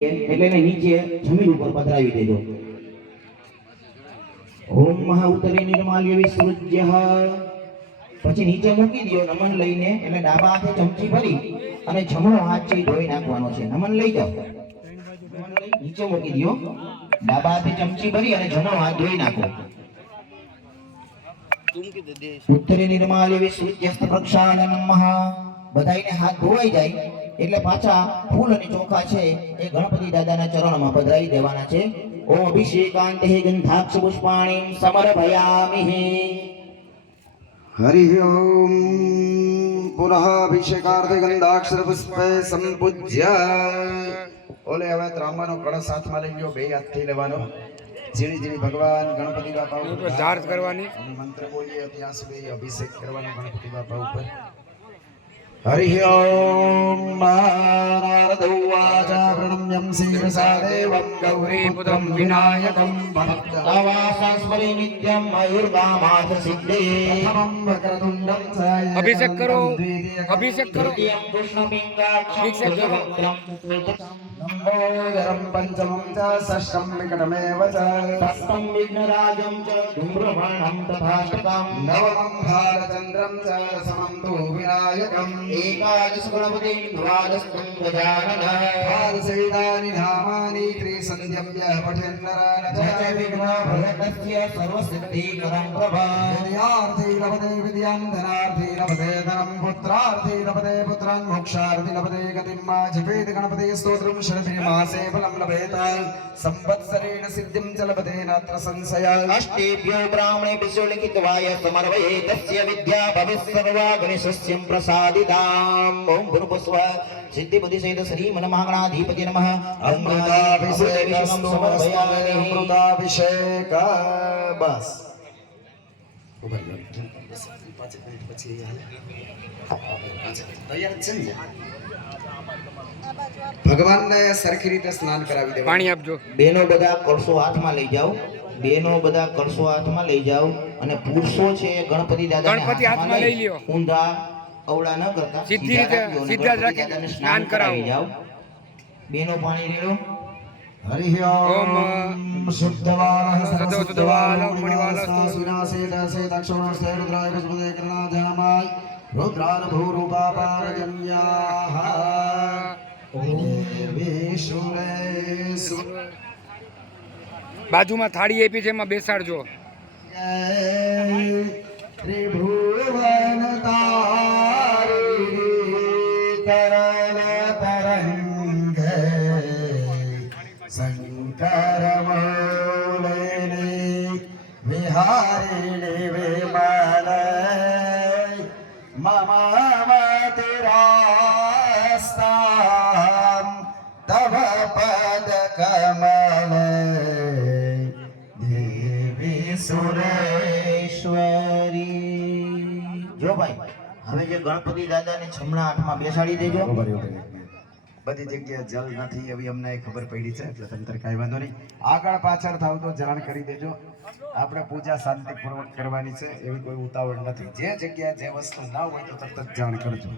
એટલે એને નીચે જમીન ઉપર પધરાવી દેજો. ઓમ મહા ઉત્તરે નિર્માલ્ય વિસૃજ્યઃ. પછી નીચે મૂકી દો નમન લઈને, એટલે ડાબા હાથે ચમચી ભરી અને જમણો હાથ છે ધોઈ નાખવાનો છે. નમન લઈ જાઓ, નમન લઈ નીચે મૂકી દો, ડાબા હાથે ચમચી ભરી અને જમણો હાથ ધોઈ નાખો. ઉત્તરે નિર્માલ્ય વિસૃજ્યસ્ત પ્રક્ષાલનમઃ. બધાઈને હાથ ધોવાઈ જાય એટલે પાછા ફૂલ અને ચોખા છે એ ગણપતિ દાદાના ચરણમાં પધરાવી દેવાના છે. ઓમ અભિષેકાંતે ગંધાક્ષ પુષ્પાણિ સમર્પયામિ. हरि ओम पुनः अभिषेकार्थे गंधाक्षर पुष्पे संपूज्य. ओले હવે ત્રાંબાનો કળશ હાથમાં લઈ લ્યો, બે હાથથી લેવાનો. જીણી જીણી ભગવાન ગણપતિ બાપા ઉપર ચાર્જ કરવાની અને મંત્ર બોલીએ ત્યાં સુધી અભિષેક કરવાનો ગણપતિ બાપા ઉપર. हरि ओम नारद उवाच प्रणम्यं श्रीप्रसादेवं गौरीपुत्रं विनायकं भक्तवासास्मरे नित्यं मयूरगामार्थ सिद्धे. वक्रतुण्डं सायं अभिषेक करो, अभिषेक करो, अभिषेक करो. नम्बोदरं पंचमं च षष्ठं विकटमेव च सप्तम विघ्नराजं च धूम्रवर्णं तथाष्टकं नवमं भालचन्द्रं च दशमं तु विनायकम् एकादश गणपति द्वादशं गजाननः द्वादशैतानि नामानि त्रिसन्ध्यम्य पठेन्नरान जय विघ्नभयस्य सर्वसिद्धिकरं प्रभा. विद्यार्थी लभते विद्यां धनार्थी लभते धनं पुत्रार्थी लभते पुत्रं मोक्षार्थी लभते गतिं मा जपेत गणपते स्तोत्रं शरद्मासे फलं लभेत संवत्सरेण सिद्धिं च लभते नात्र संशयः. अष्टेभ्यो ब्राह्मणेभ्यो लिखित्वाय समर्पये तस्य विद्या भवेत् सर्वा गणेशस्य प्रसादिताम्. ओम भूर्भुवः सिद्धि बुद्धि सहित श्री मनमहागणाधिपति नमः. अमृताभिषेकस्तु अमृताभिषेक. बस ભગવાનને સરખી રીતે સ્નાન કરાવી દેવાનું. પાણી આપજો. બેનો બધા કળશો હાથમાં લઈ જાઓ, બેનો બધા કળશો હાથમાં લઈ જાઓ અને પુરુષો છે ગણપતિ દાદાને ગણપતિ હાથમાં લઈ લ્યો. ઊંધા અવળા ન કરતા સીધી રીતે સીધા જ રાખી સ્નાન કરાવી જાઓ. બેનો પાણી રેડો. हरि ओम शुद्धवालः सदोषवालः मणिवालः सुनासेदसे दक्षिणस्ते रुद्राय पुष्पदे कर्णाधामाय रुद्रान भूरूपापारजन्याः देवेशुरेषु. બાજુમાં થાળી આપી છે એમાં બેસાડજો. ત્રિભુવન તારી કરણ તરંગે शंकर मौलिनी विहारिणी विमल मम मतिरास्तां तव पद कमल देवी સુરેશ્વરી. જો ભાઈ હવે જે ગણપતિ દાદાને જમણા હાથમાં બેસાડી દેજો. બધી જગ્યાએ જલ નથી એવી અમને ખબર પડી છે એટલે તંત્ર કાંઈ વાંધો નહીં. આગળ પાછળ થાવ તો જાણ કરી દેજો. આપણે પૂજા શાંતિપૂર્વક કરવાની છે, એવી કોઈ ઉતાવળ નથી. જે જગ્યાએ જે વસ્તુ ના હોય તો તરત જ જાણ કરજો.